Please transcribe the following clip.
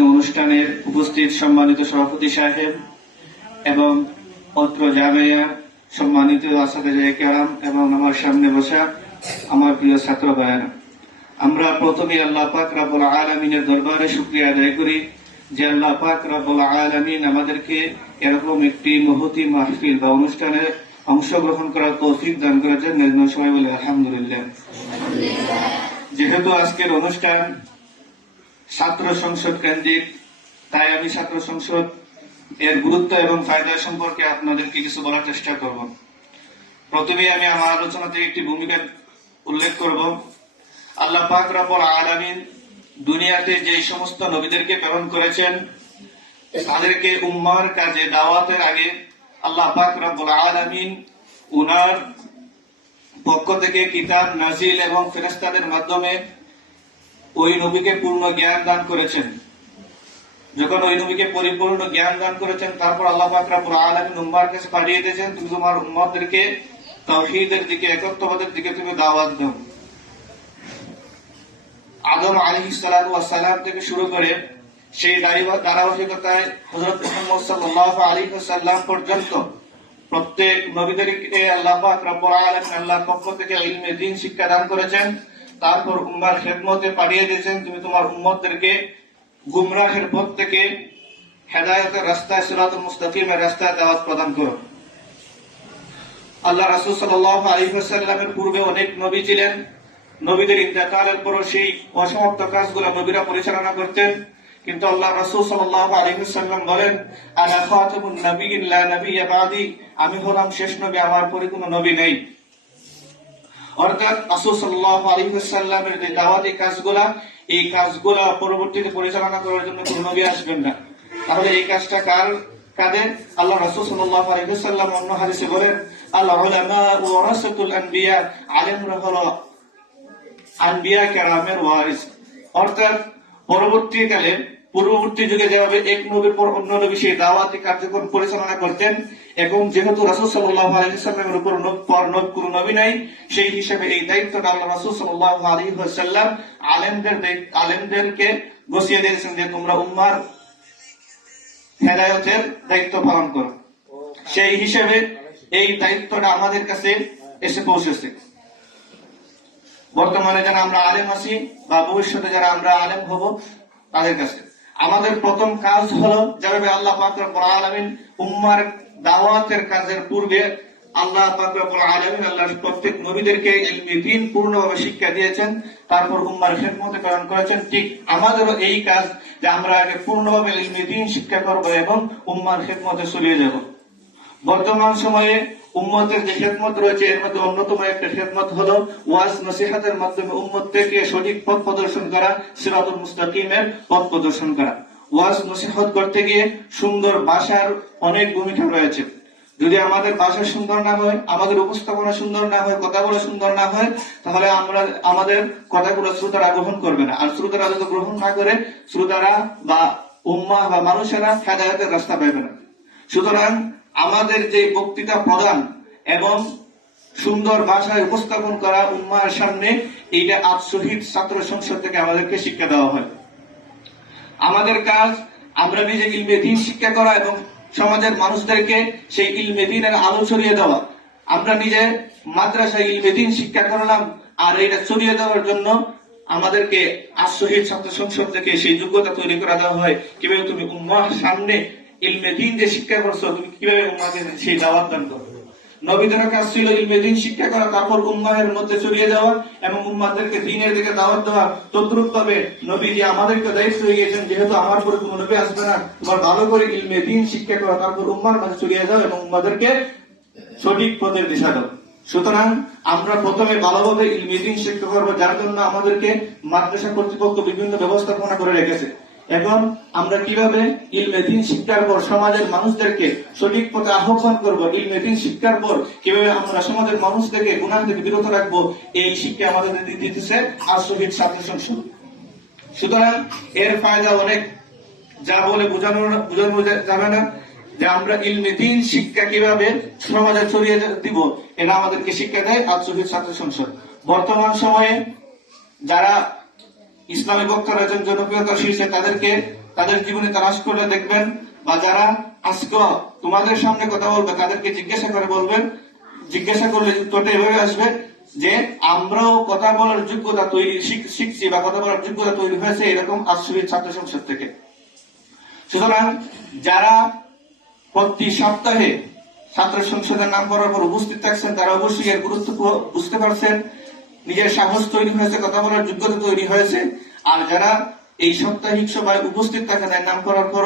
ধর্মীয় অনুষ্ঠানের উপস্থিত সম্মানিত সভাপতি সাহেব এবং অত্র জামিয়া সম্মানিত আসাদে কেরাম এবং আমার সামনে বসা আমার প্রিয় ছাত্র ভাইয়েরা, আমরা প্রথমে আল্লাহ পাক রব্বুল আলামিনের দরবারে শুকরিয়া আদায় করি যে আল্লাহ পাক রব্বুল আলামিন আমাদেরকে এরকম একটি মহতী মাহফিল বা অনুষ্ঠানে অংশগ্রহণ করার তৌফিক দান করেছেন। সবাই বলে আলহামদুলিল্লাহ। যেহেতু আজকের অনুষ্ঠান ছাত্র সংসদ কেন্দ্রিক, তাই আমি ছাত্র সংসদ এর গুরুত্ব এবং ফায়দা সম্পর্কে আপনাদেরকে কিছু বলার চেষ্টা করব। প্রথমে আমি আমার আলোচনাতে একটি ভূমিকা উল্লেখ করব। আল্লাহ পাক রব্বুল আলামিন দুনিয়াতে যে সমস্ত নবীদেরকে প্রেরণ করেছেন তাদেরকে উম্মাহর কাজে দাওয়াতের আগে আল্লাহ পাক রব্বুল আলামিন উনার পক্ষ থেকে কিতাব নাজিল এবং ফেরেশতাদের মাধ্যমে ওই নবীকে পূর্ণ জ্ঞান দান করেছেন। যখন ওই নবীকে পরিপূর্ণ জ্ঞান দান করেছেন, তারপর আল্লাহ পাক রব্বুল আলামিন উম্মাহর কাছে পাঠিয়ে দিয়েছেন, তুমি তোমার উম্মতদেরকে তাওহীদের দিকে, একত্ববাদের দিকে তুমি দাওয়াত দাও। আদম আলাইহিস সালাতু ওয়াস সালাম থেকে শুরু করে সেই ধারাবাহিকতায় হযরত মুহাম্মদ সাল্লাল্লাহু আলাইহি ওয়াসাল্লাম পর্যন্ত প্রত্যেক নবীদেরকে আল্লাহ পাক রব্বুল আলামিন আল্লাহর পক্ষ থেকে ইলমে দ্বীন শিক্ষা দান করেছেন। তারপর উম্মাহর খেদমতে পাঠিয়ে দিয়েছেন, তুমি তোমার উম্মতদেরকে গুমরাহের পথ থেকে হেদায়েতের রাস্তায়, সিরাতুল মুস্তাকিমের রাস্তায় দাওয়াত প্রদান করো। আল্লাহ রাসূল সাল্লাল্লাহু আলাইহি ওয়াসাল্লামের পূর্বে অনেক নবী ছিলেন। নবীদের ইন্তেকালের পর সেই অসমাপ্ত কাজগুলো নবীরা পরিচালনা করতেন, কিন্তু আল্লাহ রাসূল সাল্লাল্লাহু আলাইহি ওয়াসাল্লাম বলেন, আনা খাতামুন নাবিয়্যিন লা নাবিয়্যা বাদি, আমি হলাম শেষ নবী, আমার পরে কোনো নবী নেই। অর্থাৎ রাসূল সাল্লাল্লাহু আলাইহি ওয়াসাল্লামের যে দাওয়াতি কাজগুলা, এই কাজগুলা পরবর্তীতে পরিচালনা করার জন্য কোনো নবী আসবেন না। তাহলে এই কাজটা কাদের? আল্লাহ রাসূল সাল্লাল্লাহু আলাইহি ওয়াসাল্লাম অন্য হাদিসে বলেন, আল উলামা ওয়ারাসাতুল আনবিয়া, আলেমরা হলো আনবিয়া কেরামের ওয়ারিস। অর্থাৎ পূর্ববর্তী যুগে যেভাবে এক নবীর পর অন্য নবী সেই দাওয়াতি কার্যক্রম পরিচালনা করতেন, এখন যেহেতু রাসূল সাল্লাল্লাহু আলাইহি ওয়াসাল্লামের উপর কোনো নবী নাই, সেই হিসেবে এই দায়িত্বটা আল্লাহ রাসূল সাল্লাল্লাহু আলাইহি ওয়াসাল্লাম আলেমদেরকে বসিয়ে দিয়েছেন যে তোমরা উম্মাহর হেদায়েতের দায়িত্ব পালন করো। সেই হিসেবে এই দায়িত্বটা আমাদের কাছে এসে পৌঁছেছে। বর্তমানে যারা আমরা আলেম আছি বা ভবিষ্যতে যারা আমরা আলেম হব, তাদের কাছে আমাদের প্রথম কাজ হলো, যেভাবে আল্লাহ পাক রব্বুল আলামিন উম্মাহর দাওয়াতের কাজের পূর্বে আল্লাহ পাক রব্বুল আলামিন আল্লাহর প্রত্যেক নবীদেরকে ইলমে দ্বীন পূর্ণভাবে শিক্ষা দিয়েছেন, তারপর উম্মাহর খেদমতে প্রেরণ করেছেন। ঠিক আমাদেরও এই কাজ যে আমরা আগে পূর্ণভাবে ইলমে দ্বীন শিক্ষা করব এবং উম্মাহর খেদমতে চলিয়ে যাব। বর্তমান সময়ে উম্মতের যে খেদমত রয়েছে, এর মধ্যে অন্যতম একটা খেদমত হলো ওয়াজ নসিহতের মাধ্যমে উম্মতকে সঠিক পথ প্রদর্শন করা, সিরাতুল মুস্তাকিমের পথ প্রদর্শন করা। ওয়াজ নসিহত করতে গিয়ে সুন্দর ভাষার অনেক ভূমিকা রয়েছে। যদি আমাদের ভাষা সুন্দর না হয়, আমাদের উপস্থাপনা সুন্দর না হয়, কথা বলা সুন্দর না হয়, তাহলে আমাদের কথাগুলো শ্রোতারা গ্রহণ করবে না। আর শ্রোতারা যদি গ্রহণ না করে, শ্রোতারা বা উম্মাহ বা মানুষেরা হেদায়েতের রাস্তা পাবে না। সুতরাং আমাদের যে বক্তৃতা প্রদান এবং সুন্দর ভাষায় উপস্থাপন করা উম্মাহর সামনে, এইটা আজ শহীদ ছাত্র সংসদ থেকে আমাদেরকে শিক্ষা দেওয়া হয়। আমাদের কাজ আমরা নিজে ইলমে দ্বীন শিক্ষা করা এবং সমাজের মানুষদেরকে সেই ইলমে দ্বীনের আলো ছড়িয়ে দেওয়া। আমরা নিজে মাদ্রাসায় ইলমে দ্বীন শিক্ষা করলাম, আর এটা ছড়িয়ে দেওয়ার জন্য আমাদেরকে আজ শহীদ ছাত্র সংসদ থেকে সেই যোগ্যতা তৈরি করা দেওয়া হয়। কিভাবে তুমি উম্মাহর সামনে ইলমে দ্বীন যে শিক্ষা করছো, তুমি কিভাবে উম্মাহকে সেই দাওয়াত দান করো। নবীদের কাজ ছিল ইলমে দ্বীন শিক্ষা করা, তারপর উম্মাহের মধ্যে ছড়িয়ে যাওয়া এবং উম্মাহদেরকে দ্বীনের দিকে দাওয়াত দেওয়া। তদ্রুপ ভাবে নবীজি আমাদেরকে দায়িত্ব হয়ে গেছেন, যেহেতু আমার পরে কোনো নবী আসবে না, তোমার ভালো করে ইলমে দ্বীন শিক্ষা করা, তারপর উম্মাহর মাঝে ছড়িয়ে যাও এবং উম্মাহদেরকে সঠিক পথের দিশা দাও। সুতরাং আমরা প্রথমে ভালোভাবে ইলমে দ্বীন শিক্ষা করবো, যার জন্য আমাদেরকে মাদ্রাসা কর্তৃপক্ষ বিভিন্ন ব্যবস্থাপনা করে রেখেছে। এখন আমরা কিভাবে ইলমে দ্বীন শিক্ষার পর সমাজের মানুষদেরকে সঠিক পথে আহ্বান করব, ইলমে দ্বীন শিক্ষার পর কিভাবে আমরা সমাজের মানুষদেরকে গুনাহ থেকে বিরত রাখবো, এই শিক্ষা আমাদের দিতেছে আজ শহীদ ছাত্র সংসদ। সুতরাং এর ফায়দা অনেক, যা বলে বোঝানো যাবে না। যে আমরা ইলমে দ্বীন শিক্ষা কিভাবে সমাজে ছড়িয়ে দিব, এটা আমাদেরকে শিক্ষা দেয় আজ শহীদ ছাত্র সংসদ। বর্তমান সময়ে যারা ইসলামী বক্তা রয়েছেন, জনপ্রিয়তা শীর্ষে, তাদের জীবনে তালাশ করলে দেখবেন, বা যারা আজকে তোমাদের সামনে কথা বলবে তাদেরকে জিজ্ঞাসা করে বলবেন, জিজ্ঞাসা করলে উত্তরটা এভাবে আসবে যে আমরাও কথা বলার যোগ্যতা তৈরি শিখছি বা কথা বলার যোগ্যতা তৈরি হয়েছে এরকম আসবে ছাত্র সংসদ থেকে। সুতরাং যারা প্রতি সপ্তাহে ছাত্র সংসদের নাম করার পর উপস্থিত থাকছেন তারা অবশ্যই এর গুরুত্ব বুঝতে পারছেন, নিজের সাহস তৈরি হয়েছে, কথা বলার যোগ্যতা তৈরি হয়েছে। আর যারা এই সাপ্তাহিক সভায় উপস্থিত থাকেন নাম করার পর